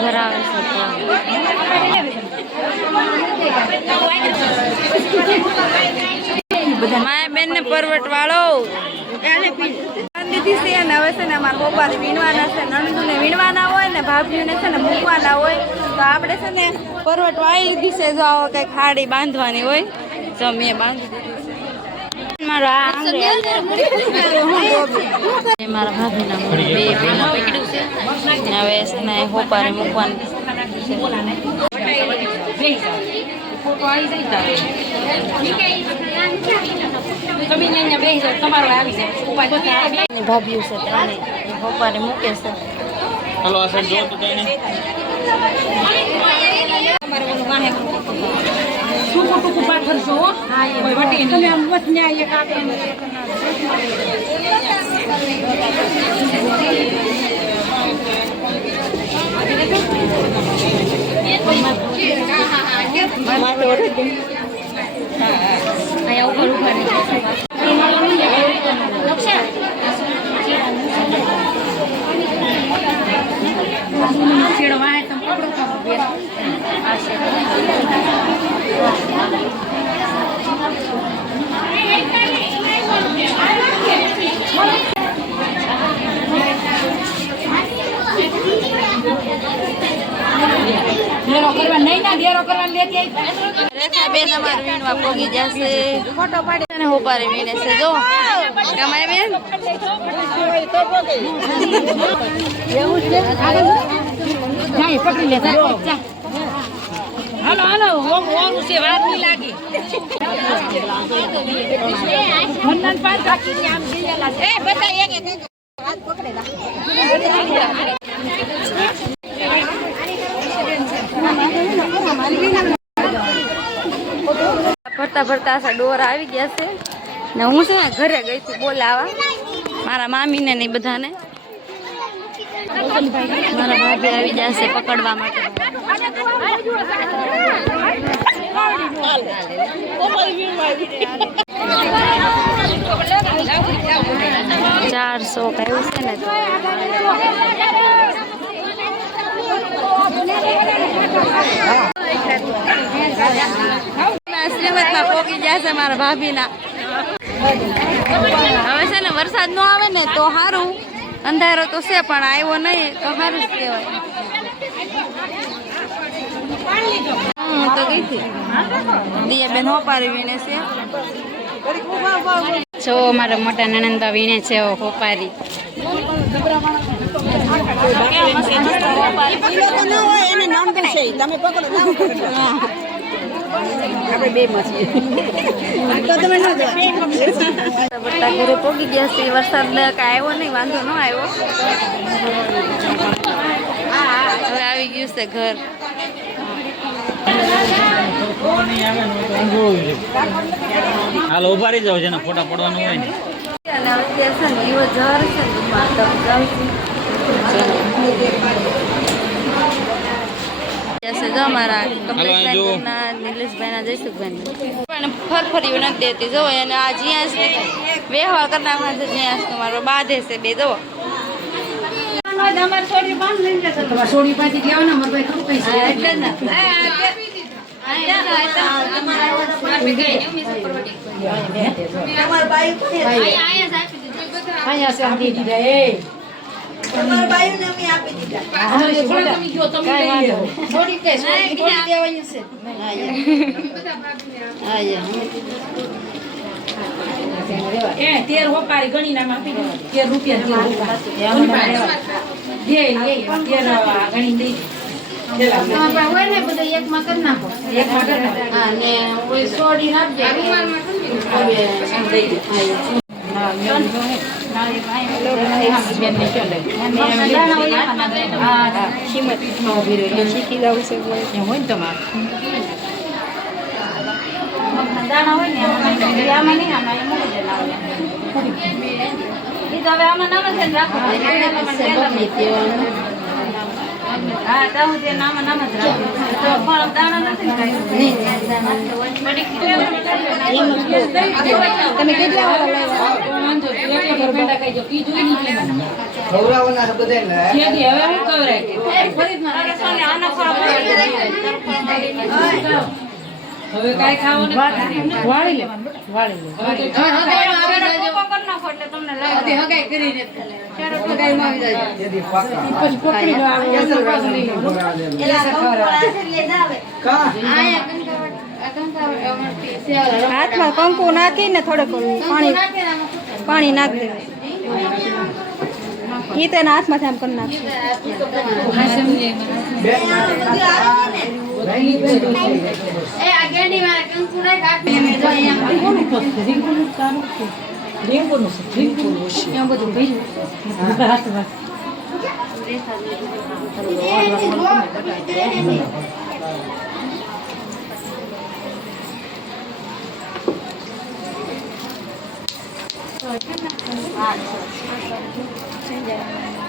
ભરાવે છે માયા બેન ને પરવટ વાળો દીધી છે અને હવે છે ને અમારા પપ્પાને વીણવાના છે, નણંદુને વીણવાના હોય ને ભાભીઓને છે ને મૂકવાના હોય તો આપણે છે ને પરવટ વાળી લીધી છે. જો આવો કંઈક હાડી બાંધવાની હોય તો મેં બાંધી દીધી. મારા ભાભીના બે બેનો પકડ્યું છે હવે છે ને હોપારે મૂકવાનું ભાભી છે ત્રણે હોપારે મૂકે છે. બેન અમારે વીણવા પોગી જશે, ફોટો પાડી ને હોપારી વીણે છે. જો તમારે બેન હાલો હાલો ઓરું છે વાર નહીં લાગી. ફરતા ફરતા ડોર આવી ગયા છે ને હું છે ઘરે ગઈ હતી બોલાવા મારા મામીને ને બધાને. મારા ભાભી આવી જશે પકડવા માટે. 400 કહ્યું છે ને શ્રીમતમાં પોગી જશે મારા ભાભીના. હવે છે ને વરસાદ ન આવે ને તો સારું, અંધારો તો છે પણ આવ્યો નહીં તો સારું જ કહેવાય. તો ગઈ હતી દિયા બેન હોપારી વીણે છે. જો મારા મોટા નણંદા વીણે છે હોપારી. ઘરે પોગી ગયા છે. વરસાદ કઈ આવ્યો નહીં, વાંધો ન આવ્યો. હવે આવી ગયું છે ઘર. હાલ ઉભા રહી જાવ છે ને ફોટા પડવાનું હોય ને. અને અત્યારે છે ને એવો જર છે જો મારા નિલેશભાઈ ના જયસુખભાઈ પણ ફરફરી નથી દેતી જો. અને આ જ્યાં વેહવા કરનાર જ્યાં તમારો બાંધે છે બે જો. તેર હોપારી ગણી નામ આપી 13 રૂપિયા ગણી દઈ. હોય ને બધું એકમાં કરી નાખો. હા ને કોઈ સોડી નાખજે. દાણા હોય ને આમાં નહીં, આમાં હવે આમાં નામ જ રાખો. હા તો તે નામ જ રાખો. તો ફળ દાણા નથી તમે કેટલા વાળા લાવ્યા? હવે કાઈ ખાવું નથી વાળી લે હગાઈ કરીને હગાઈ માં આવી જાય પછી પકડી લો હાથમાં કંકુ નાખીને થોડુંક પાણી નાખી દે ઈ તો એના હાથમાંથી આમ કરી નાખશે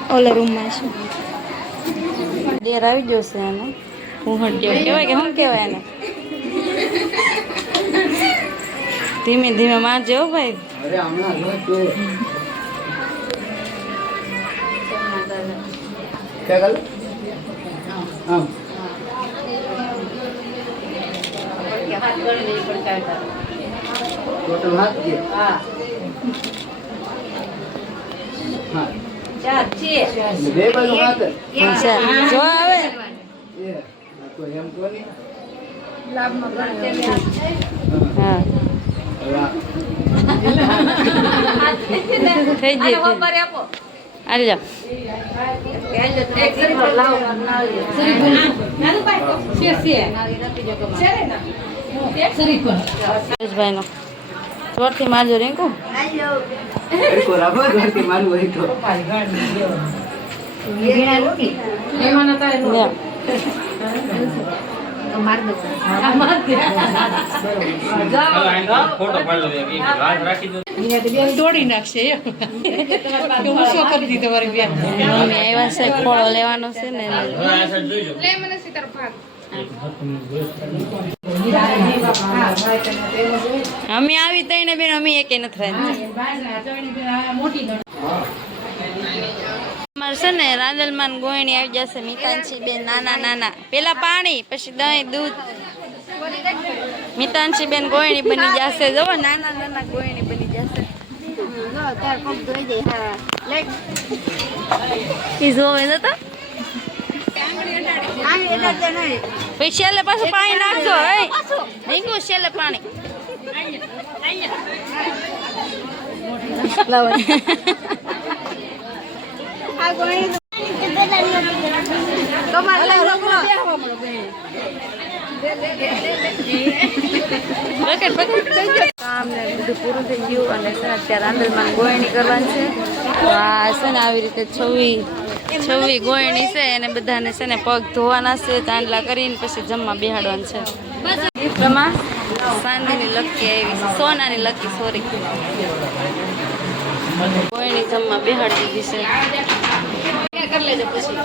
ઓલા રૂમમાં છે દેર આવી જશે એને હું હટ્યો કહેવાય કે શું કહેવાય એને ધીમે ધીમે મારજે હો ભાઈ જો આવે હા થઈ ગઈ આવી જાઓ ભાઈ નો જોરથી મારજો રીંકુ તોડી નાખશે કરી દીધો મારી બેન આવ્યા છે ખોળો લેવાનો છે ને અમે આવી તઈને બેન અમે એકે નથી અમારે છે ને રાંદલમાન ગોયણી આવી જશે મિતાંશી બેન નાના નાના પેલા પાણી પછી દહીં દૂધ મિતાંશી બેન ગોયણી બની જશે જો નાના નાના ગોયણી બની જશે જોવે તો પછી છેલ્લે પાછું પાણી નાખજો નહીં છેલ્લે પાણી કામ ને બધું પૂરું થઈ ગયું અને છે ને અત્યારે આંદલમાં ગોયણી કરવાની છે તો આ છે ને આવી રીતે છવ્વી ગોયણી છે એને બધાને છે ને પગ ધોવાના છે ચાંદલા કરીને પછી જમવા બેહાડવાનું છે ગિફ્ટમાં ચાંદીની લક્કી આવી છે સોનાની લક્કી સોરી ગોયણી જમવા બેહાડી દીધી છે કરી લેજો પછી